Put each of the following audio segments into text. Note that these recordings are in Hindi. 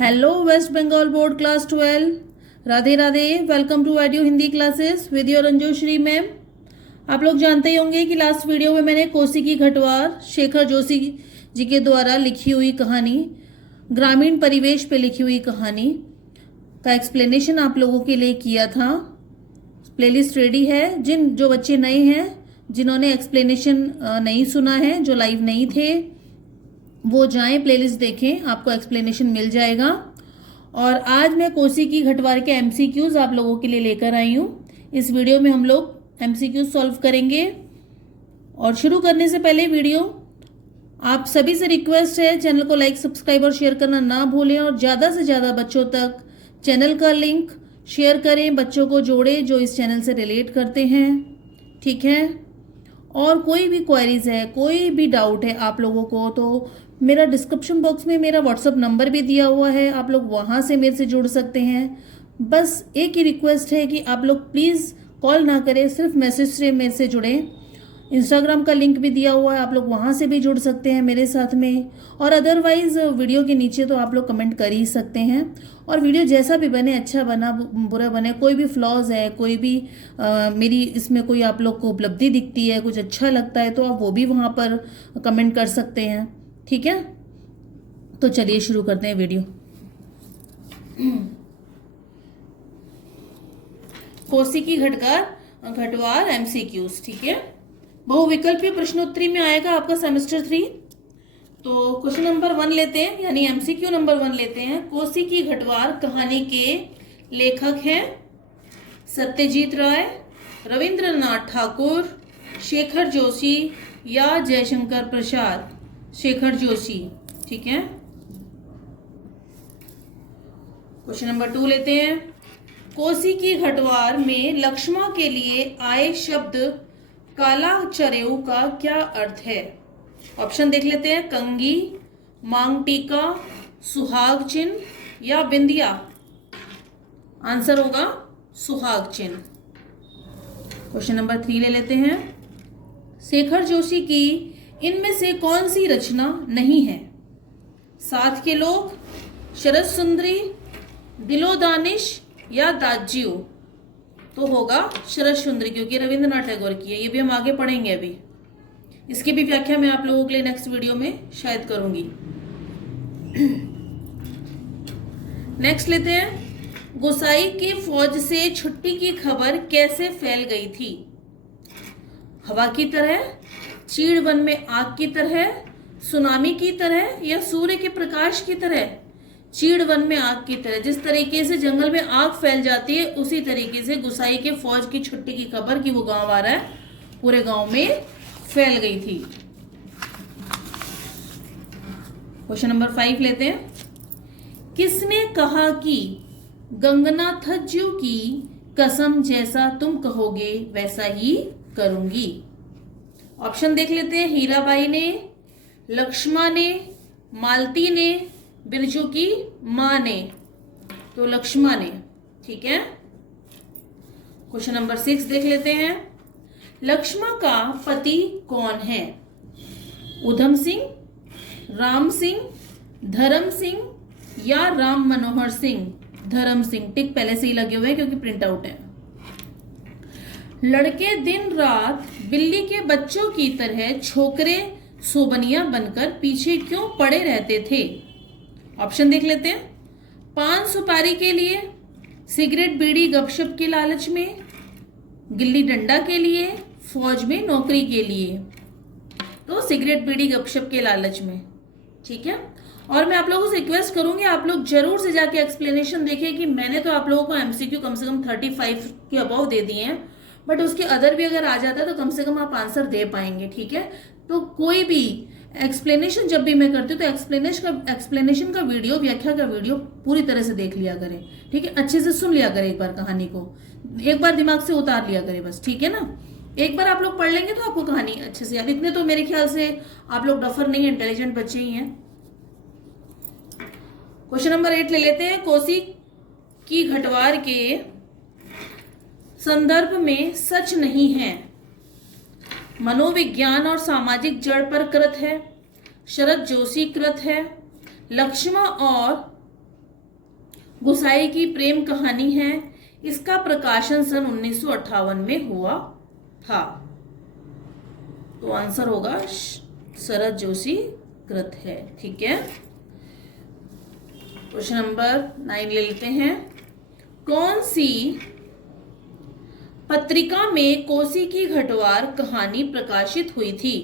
Hello West Bengal board class 12। Radhe Radhe. Welcome to edu Hindi classes with your Anjushree ma'am. आप लोग जानते ही होंगे कि लास्ट वीडियो में मैंने कोसी की घटवार शेखर जोशी जी के द्वारा लिखी हुई कहानी, ग्रामीण परिवेश पे लिखी हुई कहानी का एक्सप्लेनेशन आप लोगों के लिए किया था। प्लेलिस्ट रेडी है। जो बच्चे नए हैं, जिन्होंने एक्सप्लेनेशन नहीं सुना है, जो लाइव नहीं थे, वो जाएं प्लेलिस्ट देखें, आपको एक्सप्लेनेशन मिल जाएगा। और आज मैं कोसी की घटवार के एमसीक्यूज आप लोगों के लिए लेकर आई हूँ। इस वीडियो में हम लोग एमसीक्यूज सॉल्व करेंगे। और शुरू करने से पहले वीडियो आप सभी से रिक्वेस्ट है, चैनल को लाइक, सब्सक्राइब और शेयर करना ना भूलें और ज़्यादा से ज़्यादा बच्चों तक चैनल का लिंक शेयर करें, बच्चों को जोड़ें जो इस चैनल से रिलेट करते हैं, ठीक है। और कोई भी क्वेरीज है, कोई भी डाउट है आप लोगों को, तो मेरा डिस्क्रिप्शन बॉक्स में मेरा व्हाट्सअप नंबर भी दिया हुआ है, आप लोग वहाँ से मेरे से जुड़ सकते हैं। बस एक ही रिक्वेस्ट है कि आप लोग प्लीज़ कॉल ना करें, सिर्फ मैसेज से मेरे से जुड़ें। इंस्टाग्राम का लिंक भी दिया हुआ है, आप लोग वहाँ से भी जुड़ सकते हैं मेरे साथ में। और अदरवाइज़ वीडियो के नीचे तो आप लोग कमेंट कर ही सकते हैं। और वीडियो जैसा भी बने, अच्छा बना बुरा बने, कोई भी फ्लॉज है, कोई भी मेरी इसमें कोई आप लोग को उपलब्धि दिखती है, कुछ अच्छा लगता है, तो आप वो भी वहाँ पर कमेंट कर सकते हैं, ठीक है। तो चलिए शुरू करते हैं वीडियो। कोसी की घटवार एमसीक्यूज, ठीक है। बहुविकल्पीय प्रश्नोत्तरी में आएगा आपका सेमेस्टर 3। तो क्वेश्चन नंबर 1 लेते हैं, यानी एमसीक्यू नंबर 1 लेते हैं। कोसी की घटवार कहानी के लेखक हैं सत्यजीत राय, रविंद्रनाथ ठाकुर, शेखर जोशी या जयशंकर प्रसाद। शेखर जोशी, ठीक है। क्वेश्चन नंबर 2 लेते हैं। कोसी की घटवार में लक्ष्मा के लिए आए शब्द काला चरेऊ का क्या अर्थ है? ऑप्शन देख लेते हैं। कंगी, मांग टीका, सुहाग चिन्ह या बिंदिया। आंसर होगा सुहाग चिन्ह। क्वेश्चन नंबर 3 ले लेते हैं। शेखर जोशी की इनमें से कौन सी रचना नहीं है? साथ के लोग, शरद सुंदरी, दिलो दानिश या दाज्जियो। तो होगा शरद सुंदरी, क्योंकि रविंद्रनाथ टैगोर की है। ये भी हम आगे पढ़ेंगे। अभी इसकी भी व्याख्या मैं आप लोगों के लिए नेक्स्ट वीडियो में शायद करूंगी। नेक्स्ट लेते हैं। गोसाई की फौज से छुट्टी की खबर कैसे फैल गई थी? हवा की तरह, चीड़ वन में आग की तरह, सुनामी की तरह या सूर्य के प्रकाश की तरह? चीड़ वन में आग की तरह। जिस तरीके से जंगल में आग फैल जाती है, उसी तरीके से गुसाई के फौज की छुट्टी की खबर कि वो गांव आ रहा है, पूरे गांव में फैल गई थी। क्वेश्चन नंबर 5 लेते हैं। किसने कहा कि गंगनाथज्जू की कसम जैसा तुम कहोगे वैसा ही करूंगी? ऑप्शन देख लेते हैं। हीराबाई ने, लक्ष्मा ने, मालती ने, बिरजू की मां ने। तो लक्ष्मा ने, ठीक है। क्वेश्चन नंबर 6 देख लेते हैं। लक्ष्मा का पति कौन है? उधम सिंह, राम सिंह, धर्म सिंह या राम मनोहर सिंह? धर्म सिंह। टिक पहले से ही लगे हुए हैं क्योंकि प्रिंट आउट है। लड़के दिन रात बिल्ली के बच्चों की तरह छोकरे सोबनिया बनकर पीछे क्यों पड़े रहते थे? ऑप्शन देख लेते हैं। पान सुपारी के लिए, सिगरेट बीड़ी गपशप के लालच में, गिल्ली डंडा के लिए, फौज में नौकरी के लिए। तो सिगरेट बीड़ी गपशप के लालच में, ठीक है। और मैं आप लोगों से रिक्वेस्ट करूंगी, आप लोग जरूर से जाके एक्सप्लेनेशन देखें कि मैंने तो आप लोगों को एमसीक्यू कम से कम 35 के अबव दे दिए हैं, बट उसके अदर भी अगर आ जाता है तो कम से कम आप आंसर दे पाएंगे, ठीक है। तो कोई भी एक्सप्लेनेशन जब भी मैं करती हूँ तो एक्सप्लेनेशन का वीडियो, व्याख्या का वीडियो पूरी तरह से देख लिया करें, ठीक है। अच्छे से सुन लिया करें, एक बार कहानी को एक बार दिमाग से उतार लिया करें बस, ठीक है ना। एक बार आप लोग पढ़ लेंगे तो आपको कहानी अच्छे से, अब इतने तो मेरे ख्याल से आप लोग डफर नहीं है, इंटेलिजेंट बच्चे ही हैं। क्वेश्चन नंबर 8 ले लेते हैं। कोसी की घटवार के संदर्भ में सच नहीं है। मनोविज्ञान और सामाजिक जड़ पर कृत है, शरद जोशी कृत है, लक्ष्मा और गुसाई की प्रेम कहानी है। इसका प्रकाशन सन 1958 में हुआ था। तो आंसर होगा शरद जोशी कृत है। ठीक है, क्वेश्चन नंबर 9 ले लेते हैं। कौन सी पत्रिका में कोसी की घटवार कहानी प्रकाशित हुई थी?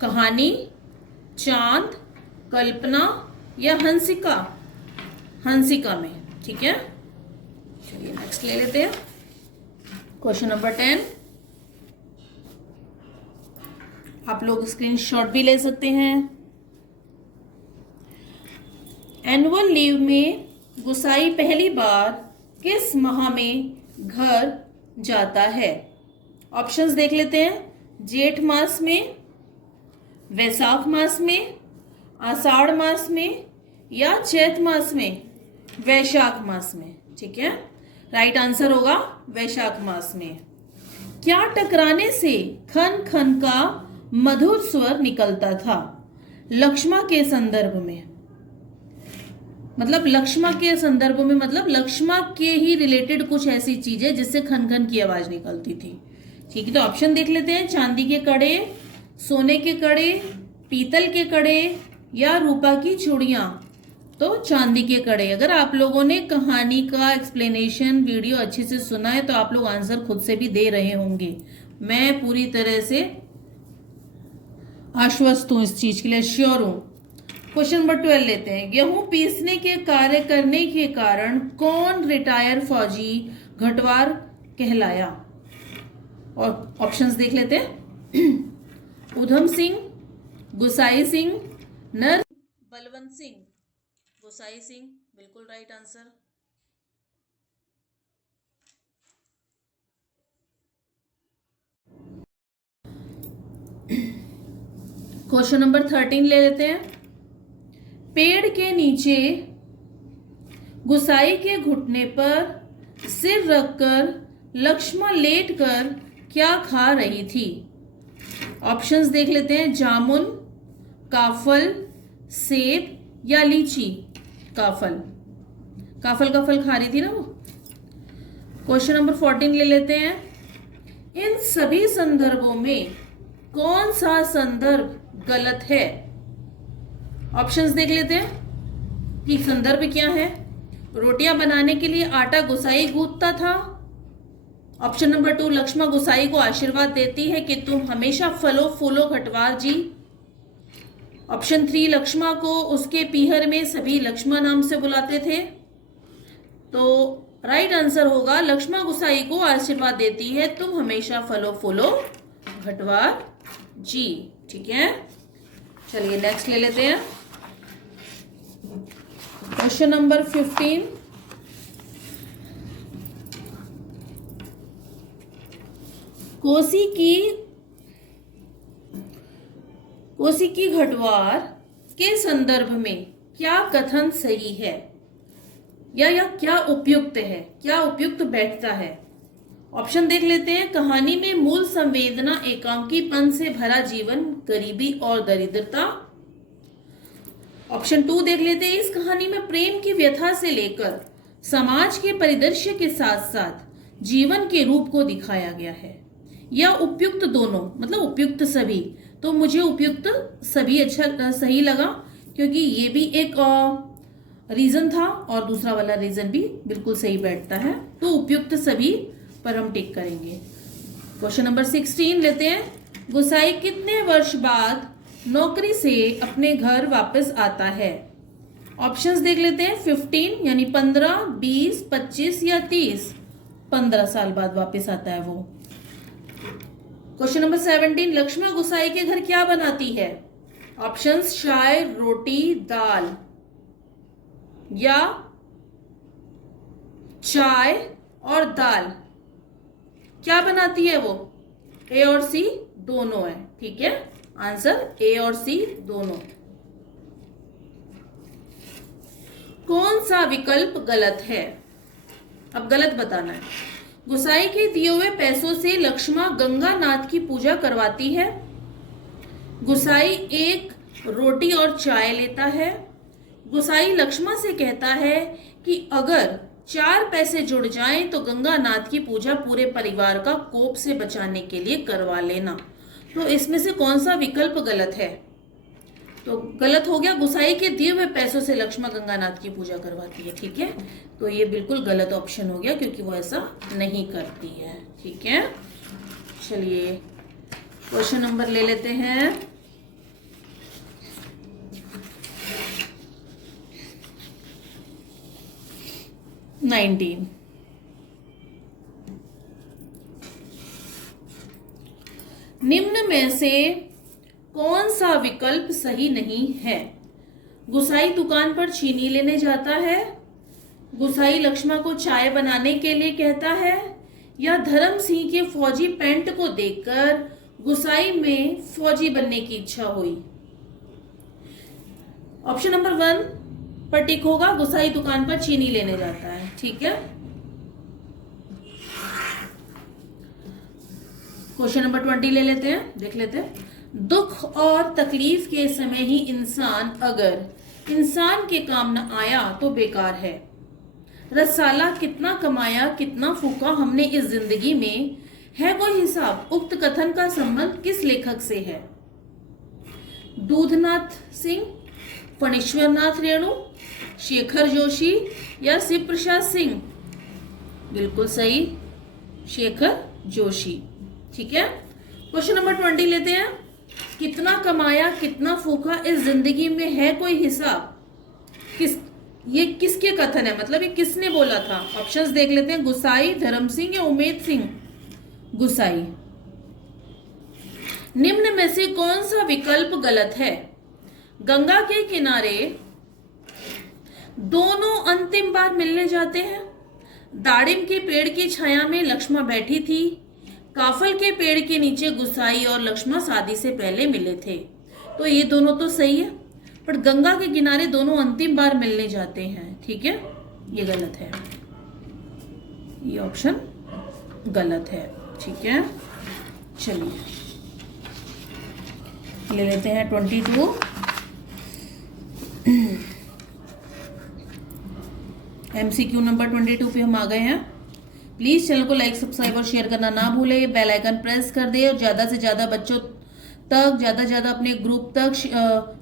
कहानी, चांद, कल्पना या हंसिका? हंसिका में। ठीक है, चलिए नेक्स्ट ले लेते हैं। क्वेश्चन नंबर 10, आप लोग स्क्रीनशॉट भी ले सकते हैं। एनुअल लीव में गुसाई पहली बार किस माह में घर जाता है? ऑप्शंस देख लेते हैं। जेठ मास में, वैशाख मास में, आषाढ़ मास में या चैत मास में? वैशाख मास में। ठीक है, राइट आंसर होगा वैशाख मास में। क्या टकराने से खन खन का मधुर स्वर निकलता था? लक्ष्मा के संदर्भ में, मतलब लक्ष्मा के संदर्भ में, मतलब लक्ष्मा के ही रिलेटेड कुछ ऐसी चीजें जिससे खन खन की आवाज निकलती थी। ठीक है, तो ऑप्शन देख लेते हैं। चांदी के कड़े, सोने के कड़े, पीतल के कड़े या रूपा की चूड़ियां? तो चांदी के कड़े। अगर आप लोगों ने कहानी का एक्सप्लेनेशन वीडियो अच्छे से सुना है तो आप लोग आंसर खुद से भी दे रहे होंगे। मैं पूरी तरह से आश्वस्त हूं, इस चीज के लिए श्योर हूं। क्वेश्चन नंबर 12 लेते हैं। गेहूं पीसने के कार्य करने के कारण कौन रिटायर फौजी घटवार कहलाया? और ऑप्शंस देख लेते हैं। उधम सिंह, गुसाई सिंह, नर बलवंत सिंह? गुसाई सिंह बिल्कुल राइट आंसर। क्वेश्चन नंबर 13 ले लेते हैं। पेड़ के नीचे गुसाई के घुटने पर सिर रखकर लक्ष्मा लेटकर क्या खा रही थी? ऑप्शंस देख लेते हैं। जामुन, काफल, सेब या लीची? काफल। काफल का फल खा रही थी ना वो। क्वेश्चन नंबर 14 ले लेते हैं। इन सभी संदर्भों में कौन सा संदर्भ गलत है? ऑप्शंस देख लेते हैं कि संदर्भ क्या है। रोटियां बनाने के लिए आटा गुसाई गूंथता था। ऑप्शन नंबर 2, लक्ष्मा गुसाई को आशीर्वाद देती है कि तुम हमेशा फलो फूलो घटवार जी। ऑप्शन 3, लक्ष्मा को उसके पीहर में सभी लक्ष्मा नाम से बुलाते थे। तो राइट आंसर होगा लक्ष्मा गुसाई को आशीर्वाद देती है तुम हमेशा फलो फूलो घटवार जी। ठीक है, चलिए नेक्स्ट ले लेते हैं। क्वेश्चन नंबर 15, कोसी की घटवार के संदर्भ में क्या कथन सही है या क्या उपयुक्त है, क्या उपयुक्त बैठता है? ऑप्शन देख लेते हैं। कहानी में मूल संवेदना एकांकीपन से भरा जीवन, गरीबी और दरिद्रता। ऑप्शन 2 देख लेते हैं। इस कहानी में प्रेम की व्यथा से लेकर समाज के परिदृश्य के साथ साथ जीवन के रूप को दिखाया गया है। या उपयुक्त दोनों, मतलब उपयुक्त सभी। तो मुझे उपयुक्त सभी अच्छा सही लगा क्योंकि ये भी एक रीजन था और दूसरा वाला रीजन भी बिल्कुल सही बैठता है। तो उपयुक्त सभी पर हम टिक करेंगे। क्वेश्चन नंबर 16 लेते हैं। गुसाई कितने वर्ष बाद नौकरी से अपने घर वापस आता है? ऑप्शंस देख लेते हैं। 15 यानी 15, 20, 25 या 30? 15 साल बाद वापस आता है वो। क्वेश्चन नंबर 17, लक्ष्मा गुसाई के घर क्या बनाती है? ऑप्शंस चाय, रोटी, दाल या चाय और दाल? क्या बनाती है वो? ए और सी दोनों है। ठीक है, आंसर ए और सी दोनों। कौन सा विकल्प गलत है? अब गलत बताना है। गुसाई के दिए हुए पैसों से लक्ष्मा गंगानाथ की पूजा करवाती है। गुसाई एक रोटी और चाय लेता है। गुसाई लक्ष्मण से कहता है कि अगर 4 पैसे जुड़ जाएं तो गंगानाथ की पूजा पूरे परिवार का कोप से बचाने के लिए करवा लेना। तो इसमें से कौन सा विकल्प गलत है? तो गलत हो गया, गुसाई के दिए हुए पैसों से लक्ष्मण गंगानाथ की पूजा करवाती है। ठीक है, तो ये बिल्कुल गलत ऑप्शन हो गया क्योंकि वो ऐसा नहीं करती है। ठीक है, चलिए क्वेश्चन नंबर ले लेते हैं। नाइनटीन, निम्न में से कौन सा विकल्प सही नहीं है? गुसाई दुकान पर चीनी लेने जाता है, गुसाई लक्ष्मण को चाय बनाने के लिए कहता है, या धर्म सिंह के फौजी पैंट को देखकर गुसाई में फौजी बनने की इच्छा हुई। ऑप्शन नंबर 1 पर टिक होगा, गुसाई दुकान पर चीनी लेने जाता है। ठीक है, क्वेश्चन नंबर 20 ले लेते हैं, देख लेते हैं। दुख और तकलीफ के समय ही इंसान अगर इंसान के काम न आया तो बेकार है। रसाला कितना कमाया कितना फूका हमने इस जिंदगी में, है कोई हिसाब? उक्त कथन का संबंध किस लेखक से है? दूधनाथ सिंह, फणीश्वरनाथ रेणु, शेखर जोशी या शिव प्रसाद सिंह? बिल्कुल सही, शेखर जोशी। ठीक है, क्वेश्चन नंबर 20 लेते हैं। कितना कमाया कितना फूका इस जिंदगी में, है कोई हिसाब? ये किसके कथन है, मतलब ये किसने बोला था? ऑप्शंस देख लेते हैं, गुसाई, धर्म सिंह या उमेद सिंह? गुसाई। निम्न में से कौन सा विकल्प गलत है? गंगा के किनारे दोनों अंतिम बार मिलने जाते हैं, दाड़िम के पेड़ की छाया में लक्ष्मण बैठी थी, काफल के पेड़ के नीचे गुसाई और लक्ष्मण शादी से पहले मिले थे। तो ये दोनों तो सही है, पर गंगा के किनारे दोनों अंतिम बार मिलने जाते हैं, ठीक है, ये गलत है, ये ऑप्शन गलत है। ठीक है, चलिए ले लेते हैं 22। MCQ नंबर 22 पे हम आ गए हैं। प्लीज चैनल को लाइक सब्सक्राइब और शेयर करना ना भूलें, बेल आइकन प्रेस कर दे और ज़्यादा से ज़्यादा बच्चों तक, ज़्यादा से ज़्यादा अपने ग्रुप तक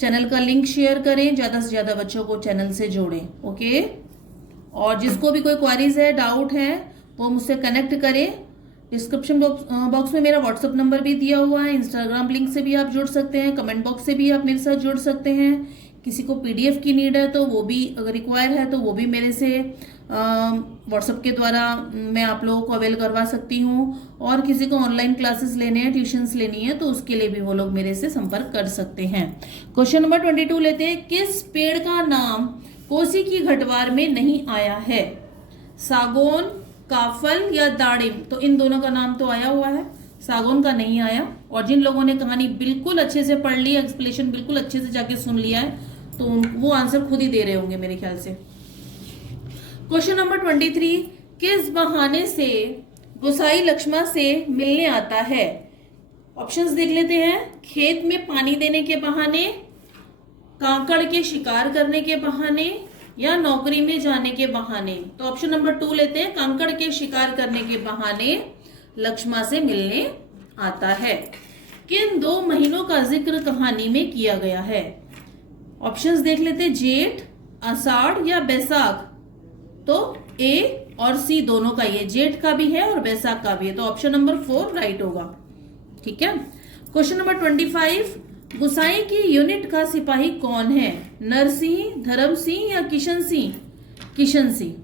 चैनल का लिंक शेयर करें, ज़्यादा से ज़्यादा बच्चों को चैनल से जोड़ें। ओके, और जिसको भी कोई क्वारीज है, डाउट है, वो मुझसे कनेक्ट करें। डिस्क्रिप्शन बॉक्स में मेरा व्हाट्सअप नंबर भी दिया हुआ है, इंस्टाग्राम लिंक से भी आप जुड़ सकते हैं, कमेंट बॉक्स से भी आप मेरे साथ जुड़ सकते हैं। किसी को PDF की नीड है तो वो भी, अगर रिक्वायर है तो वो भी मेरे से व्हाट्सएप के द्वारा मैं आप लोगों को अवेल करवा सकती हूँ। और किसी को ऑनलाइन क्लासेस लेने हैं, ट्यूशंस लेनी है, तो उसके लिए भी वो लोग मेरे से संपर्क कर सकते हैं। क्वेश्चन नंबर 22 लेते हैं। किस पेड़ का नाम कोसी की घटवार में नहीं आया है? सागौन, काफल या दाड़िम? तो इन दोनों का नाम तो आया हुआ है, सागौन का नहीं आया। और जिन लोगों ने कहानी बिल्कुल अच्छे से पढ़ ली, एक्सप्लेनेशन बिल्कुल अच्छे से जाके सुन लिया है, तो वो आंसर खुद ही दे रहे होंगे मेरे ख्याल से। Question number 23। किस बहाने से गुसाई लक्ष्मण से मिलने आता है? ऑप्शंस देख लेते हैं। खेत में पानी देने के बहाने, कांकड़ के शिकार करने के बहाने, या नौकरी में जाने के बहाने? तो ऑप्शन नंबर 2 लेते हैं, कांकड़ के शिकार करने के बहाने लक्ष्मण से मिलने आता है। किन 2 महीनों का जिक्र कहानी में किया गया है? ऑप्शंस देख लेते हैं, जेठ, आषाढ़ या बैसाख? तो A और C दोनों का, ये जेठ का भी है और बैसाख का भी है, तो ऑप्शन नंबर 4 राइट होगा। ठीक है, क्वेश्चन नंबर 25। गुसाई की यूनिट का सिपाही कौन है? नरसिंह, धर्म सिंह या किशन सिंह? किशन सिंह।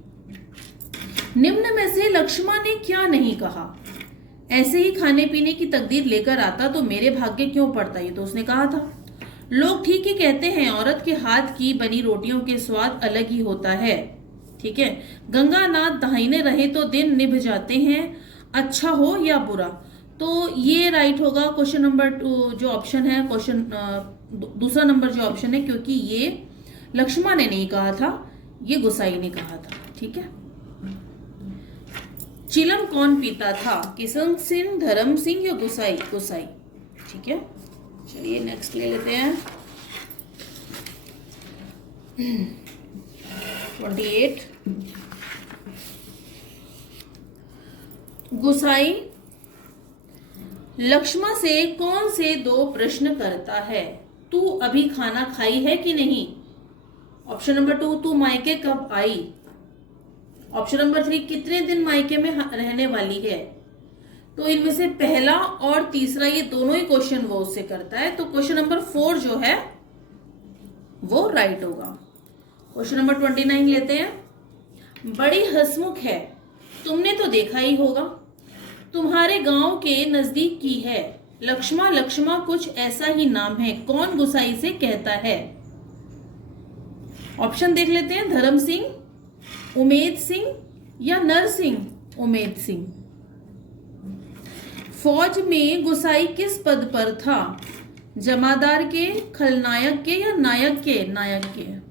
निम्न में से लक्ष्मण ने क्या नहीं कहा? ऐसे ही खाने पीने की तकदीर लेकर आता तो मेरे भाग्य क्यों पड़ता? ये तो उसने कहा था। लोग ठीक ही कहते हैं, औरत के हाथ की बनी रोटियों के स्वाद अलग ही होता है। ठीक है, गंगानाथ दाहिने रहे तो दिन निभ जाते हैं, अच्छा हो या बुरा? तो ये राइट होगा क्वेश्चन नंबर 2 जो ऑप्शन है, क्वेश्चन दूसरा नंबर जो ऑप्शन है, क्योंकि ये लक्ष्मण ने नहीं कहा था, ये गुसाई ने कहा था। ठीक है, चिलम कौन पीता था? किशन सिंह, धर्म सिंह या गुसाई? गुसाई। ठीक है, चलिए नेक्स्ट ले लेते हैं। 28 गुसाई लक्ष्मा से कौन से 2 प्रश्न करता है? तू अभी खाना खाई है कि नहीं? ऑप्शन नंबर 2, तू मायके कब आई? ऑप्शन नंबर 3, कितने दिन मायके में रहने वाली है? तो इनमें से पहला और तीसरा ये दोनों ही क्वेश्चन वो उससे करता है, तो क्वेश्चन नंबर 4 जो है वो राइट होगा। क्वेश्चन नंबर 29 लेते हैं। बड़ी हंसमुख है, तुमने तो देखा ही होगा, तुम्हारे गांव के नजदीक की है। लक्ष्मा लक्ष्मा कुछ ऐसा ही नाम है, कौन गुसाई से कहता है? ऑप्शन देख लेते हैं। धर्म सिंह, उमेद सिंह या नर सिंह उमेद सिंह। फौज में गुसाई किस पद पर था? जमादार के, खलनायक के या नायक के? नायक के।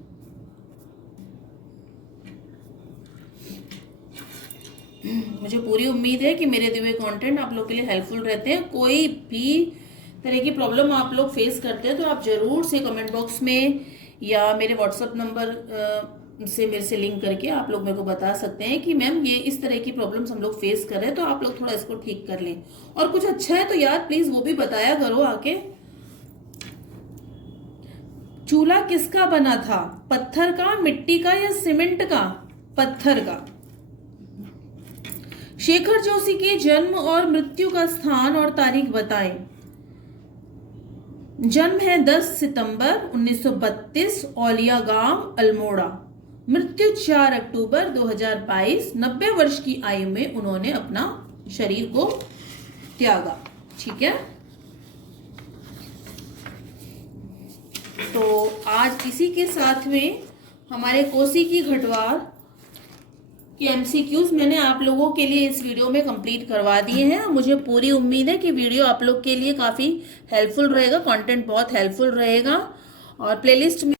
मुझे पूरी उम्मीद है कि मेरे दिए हुए कंटेंट आप लोग के लिए हेल्पफुल रहते हैं। कोई भी तरह की प्रॉब्लम आप लोग फेस करते हैं तो आप जरूर से कमेंट बॉक्स में या मेरे व्हाट्सएप नंबर से मेरे से लिंक करके आप लोग मेरे को बता सकते हैं कि मैम ये इस तरह की प्रॉब्लम्स हम लोग फेस कर रहे हैं, तो आप लोग थोड़ा इसको ठीक कर लें। और कुछ अच्छा है तो यार प्लीज वो भी बताया करो आके। चूल्हा किसका बना था? पत्थर का, मिट्टी का या सीमेंट का? पत्थर का। शेखर जोशी के जन्म और मृत्यु का स्थान और तारीख बताएं। जन्म है 10 सितंबर 1932, औलिया गांव, अल्मोड़ा। मृत्यु 4 अक्टूबर 2022। 90 वर्ष की आयु में उन्होंने अपना शरीर को त्यागा। ठीक है, तो आज इसी के साथ में हमारे कोसी की घटवार के एमसीक्यूज मैंने आप लोगों के लिए इस वीडियो में कंप्लीट करवा दिए हैं। मुझे पूरी उम्मीद है कि वीडियो आप लोग के लिए काफ़ी हेल्पफुल रहेगा, कंटेंट बहुत हेल्पफुल रहेगा। और प्लेलिस्ट में